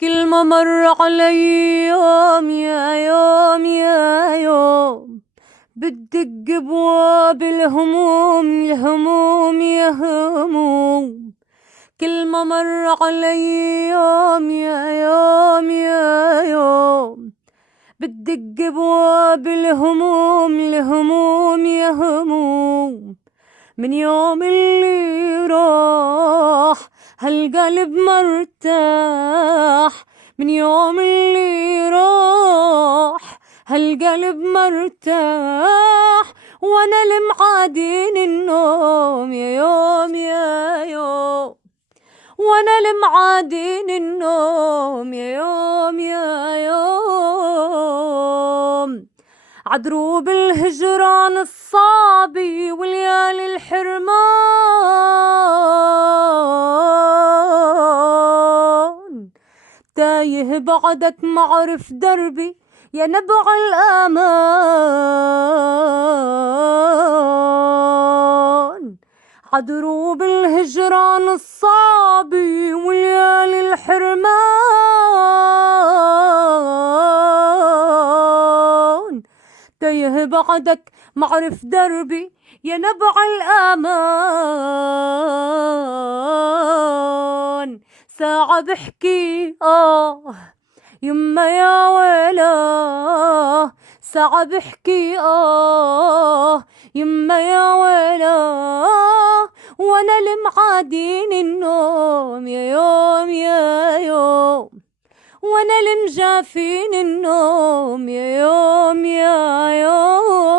كل ما مر علي يوم يا يوم يا يوم بتدق بواب الهموم الهموم يا هموم. كل ما مر علي يوم يا يوم يا يوم بتدق بواب الهموم الهموم يا هموم. من يوم اللي راح هالقلب مرتاح، من يوم اللي راح هالقلب مرتاح، وانا المعادين النوم يا يوم يا يوم، وانا المعادين النوم يا يوم يا يوم. عدروب الهجران الصعبي وليالي الحرمان، تايه بعدك معرف دربي يا نبع الأمان. عدروب الهجران الصعبي وليالي الحرمان، تايه بعدك معرف دربي يا نبع الأمان. ساعة بحكي يما يا ويلاه، ساعة بحكي يما يا ويلاه، وانا المعادين النوم يا يوم يا يوم، وانا المجافين النوم يا يوم يا يوم.